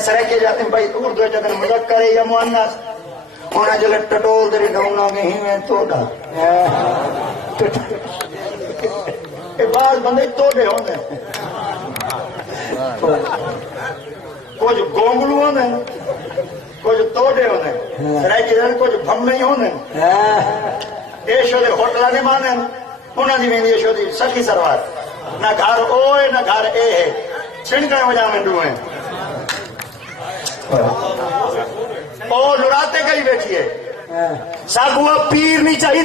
سرے کے جاتے ہیں، بھائی اردو جاتے ہیں مذکر ہے یا مؤنث۔ انہیں جو ٹٹول دے ڈھونگا میں ہی میں توڑا یہ بعض بندے توڑے ہوندے ہیں کچھ گونگلو ہوندے ہیں کچھ توڑے ہوندے ہیں سرے کے جاتے کچھ بھمے ہی ہوندے ہیں دیشو دے ہوٹلہ نے مانے ہیں۔ انہاں دی میں دیشو دی سخی سروار نہ گھر اوئے، نہ گھر اے ہے۔ چھنکنے وجہ میں ڈوئے ہیں لڑاتے کئی بیٹھیے۔ ساگو پیر نہیں چاہیے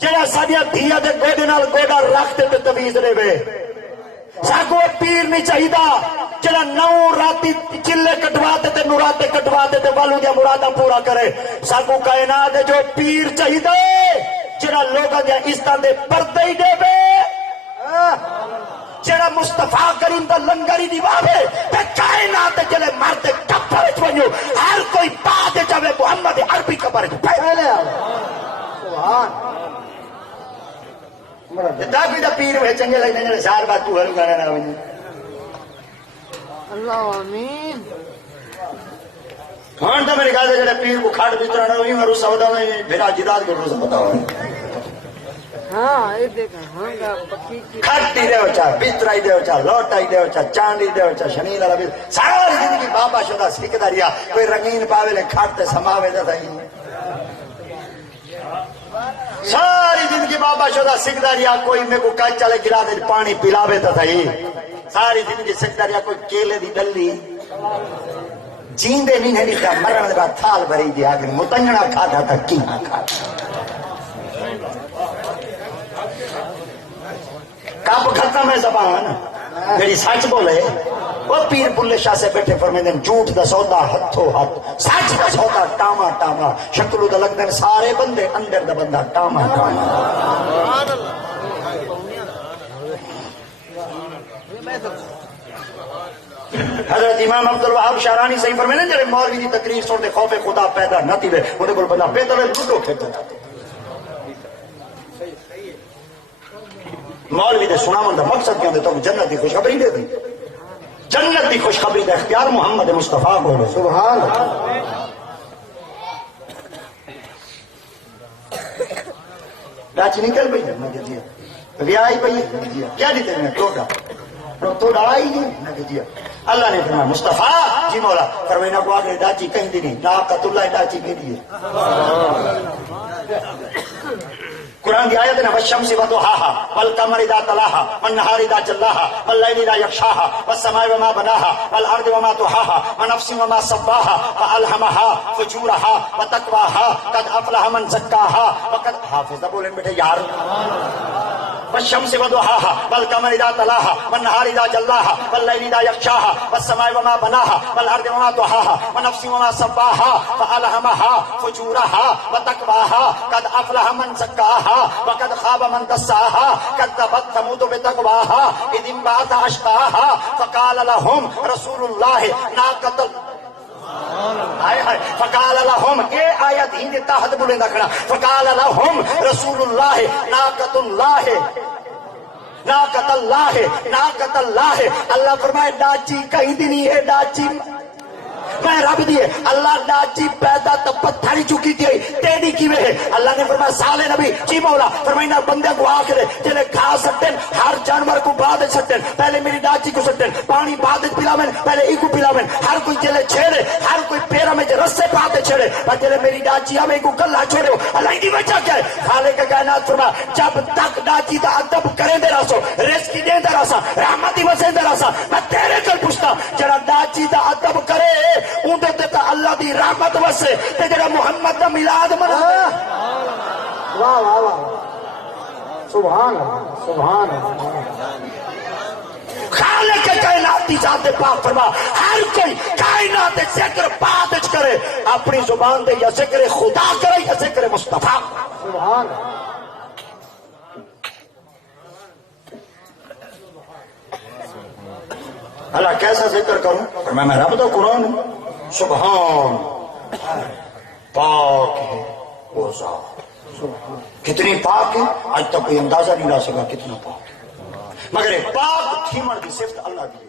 جڑا سڈیا دھیا دے گوڈے نال گوڈا رکھتے تے تویز لے وے۔ ساگو پیر نہیں چاہیے جڑا نو راتی چلے کٹوا تے تے نوراتے کٹوا تے تے والو دیا مرادا پورا کرے۔ ساگو کائنات جو پیر چاہیے جڑا لوگاں دیا عزتاں دے پردے ہی دے وے۔ جڑا مصطفیٰ کریم دا لنگر ہی دیواوے تے کائنات جلے مرتے کپڑے وچ ونجو ہر کوئی پا دے جاوے محمد عربی قبر وچ پھیلے دا بھی دا پیر وے چنگے لگدے نے سار بات تو ہر گانا نہ ونجو اللہ آمین۔ ہن تو میرے کہا جڑے پیر کو کھڑ بھیتر نہ ہوئی میں بھیرا جداد کے روز بتاؤ ہاں یہ دیکھا ہاں گا پکی کی کھٹی دے بسترائی دے لوٹائی دے دے شنیل والا بھی ساری زندگی بابا شدا سکھدا رہیا کوئی رنگین پاوے لے کھٹ تے سماوے ساری زندگی بابا شدا سکھدا رہیا کوئی کو کچ چلے گرا دے پانی پلاوے تے صحیح ساری زندگی سکھدا رہیا کوئی کیلے دی ڈلی۔ جیندے نہیں ہے مرن دے بعد تھال بھری دی آگے، متنگنا کھادا تا کینا کھادا۔ کب ختم ہے زبان میری سچ بولے۔ وہ پیر بلے شاہ سے بیٹھے فرمیندے جھوٹ دا سودا ہتھو ہاتھ سچ دا سودا ٹاما ٹاما۔ شکلو دا لگدے سارے بندے، اندر دا بندہ ٹاما ٹاما۔ حضرت امام عبد الوهاب شارانی صحیح فرمیندے جڑے مولوی دی تقریر سن دے خوف خدا پیدا نہ تھی وے اودے کول بندہ بے طرح لڈو کھیڈدا مولوی دے سناون دا مقصد کیوں دے تو جنت دی خوشخبری دے دی۔ جنت دی خوشخبری دا اختیار محمد مصطفیٰ کو ہے۔ سبحان لاچ نکل پئی ہے میں دیا۔ ریا آئی پئی ہے دیا۔ کیا دیتے ہیں ٹوٹا۔ توڑا آئی نہیں میں دیا۔ اللہ نے فرمایا مصطفیٰ جی مولا فرمائنا کو آگے ڈاچی کہیں دی نہیں۔ ناقت اللہ ڈاچی کے دیے۔ قرآن کی آیت ہے والشمس وضحاها، والقمر اذا تلاها والنهار اذا جلاها والليل اذا يغشاها، والسماء وما بناها والارض وما طحاها، ونفس وما صفاها فالهمها فجورها وتقواها، قد افلح من زكاها، وقد حافظ بولیں بیٹے یار۔ والشمس وضحاها والقمر اذا تلاها والنهار اذا جلاها والليل اذا يغشاها والسماء وما بناها والارض وما طحاها ونفس وما صفاها فالهمها فجورها وتقواها قد افلح من زكاها وقد خاب من دساها كذبت ثمود بتقواها اذ انبعث اشقاها فقال لهم رسول الله ناقه فقال لهم اے آیت ہی دیتا تحت بلند کھڑا فقال لهم، رسول الله ناقه الله۔ ناقت اللہ ناقت اللہ اللہ فرمائے، ڈاچی کہیں دی نہیں ہے، ڈاچی۔ میں رب دیے اللہ ڈاچی پیدا تو پتھر چکی تھی۔ تیری کی ہے؟ اللہ نے فرمایا سالے نبی چی مولا فرمائنا بندے کو آخر جلے کھا سکتن، ہر جانور کو بعد سکتن۔ پہلے میری ڈاچی کو سکتن، پانی بعد پلاوین پہلے ای کو پلاوین ہر کوئی جلے پاتے میری ڈاچی، ہمیں کو گلہ چھوڑے ہو اللہ کی وجہ کیا ہے؟ خالے کا کائنات فرما، جب تک ڈاچی دا ادب کریں دے راسو رزقی دیں دے راسا رحمتی وسیں دے راسا، میں تیرے کل پوچھتا، جڑا ڈاچی دا ادب کرے اونڈے تے تا اللہ دی رحمت وسے تے جڑا محمد دا میلاد منا واہ واہ واہ سبحان اللہ سبحان اللہ خالق کائنات دی ذات پاک فرما، ہر کوئی کائنات ذکر پاک اپنی زبان دے یا ذکر خدا کرے یا ذکر مصطفیٰ۔ سبحان اللہ۔ کیسا ذکر کروں؟ میں میں رب تو قرآن ہوں۔ سبحان۔ پاک ہے۔ وہ ذات۔ کتنی پاک ہے۔ آج تک کوئی اندازہ نہیں لا سکا کتنا پاک ہے۔ مگر پاک تھیمر کی صفت اللہ کی